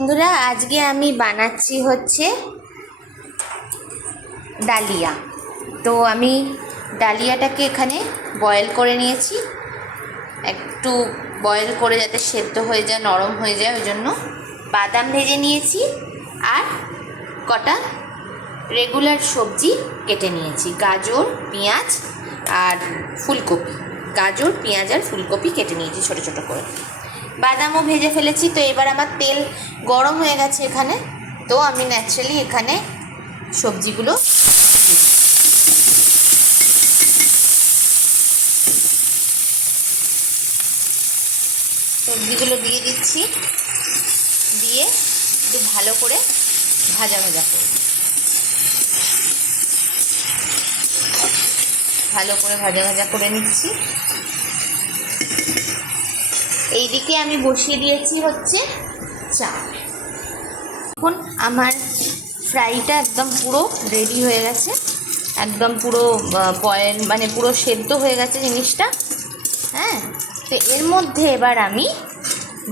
বন্ধুরা, আজকে আমি বানাচ্ছি হচ্ছে ডালিয়া। তো আমি ডালিয়াটাকে এখানে বয়েল করে নিয়েছি, একটু বয়েল করে যাতে সেদ্ধ হয়ে যায়, নরম হয়ে যায়, ওই জন্য বাদাম ভেজে নিয়েছি আর কটা রেগুলার সবজি কেটে নিয়েছি, গাজর, পেঁয়াজ আর ফুলকপি। গাজর, পেঁয়াজ আর ফুলকপি কেটে নিয়েছি ছোটো ছোটো করে। বাদামও ভেজে ফেলেছি। তো এবার আমার তেল গরম হয়ে গেছে এখানে, তো আমি ন্যাচারালি এখানে সবজিগুলো দিয়ে দিচ্ছি, দিয়ে একটু ভালো করে ভাজা ভাজা করব, ভালো করে ভাজা ভাজা করে নিচ্ছি। এইদিকে আমি বসিয়ে দিয়েছি হচ্ছে চা। এখন আমার ফ্রাইটা একদম পুরো রেডি হয়ে গেছে, একদম পুরো বয়েল মানে পুরো সেদ্ধ হয়ে গেছে জিনিসটা। হ্যাঁ, তো এর মধ্যে এবার আমি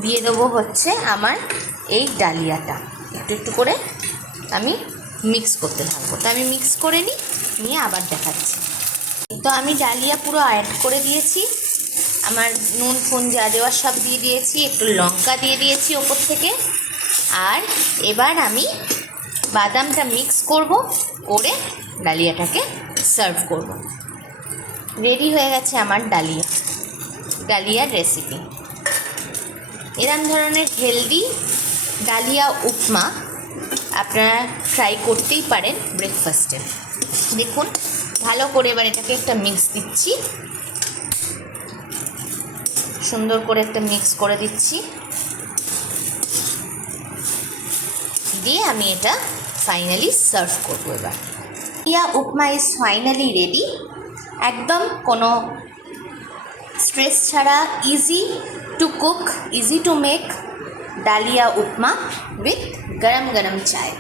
দিয়ে দেবো হচ্ছে আমার এই ডালিয়াটা। একটু একটু করে আমি মিক্স করতে থাকবো। তো আমি মিক্স করে নিয়ে আবার দেখাচ্ছি। তো আমি ডালিয়া পুরো অ্যাড করে দিয়েছি, আমার নুন ফোন যা দেওয়ার সব দিয়ে দিয়েছি, একটু লঙ্কা দিয়ে দিয়েছি ওপর থেকে। আর এবার আমি বাদামটা মিক্স করে ডালিয়াটাকে সার্ভ করব। রেডি হয়ে গেছে আমার ডালিয়ার রেসিপি। এরম ধরনের হেলদি ডালিয়া উপমা আপনারা ট্রাই করতেই পারেন ব্রেকফাস্টে। দেখুন, ভালো করে এবার এটাকে একটা মিক্স দিচ্ছি, সুন্দর করে একটা মিক্স করে দিচ্ছি, দিয়ে আমি এটা ফাইনালি সার্ভ করবো। এবার ডালিয়া উপমা ইজ ফাইনালি রেডি। একদম কোনো স্ট্রেস ছাড়া, easy to cook, easy to make dahlia উপমা উইথ গরম গরম চায়।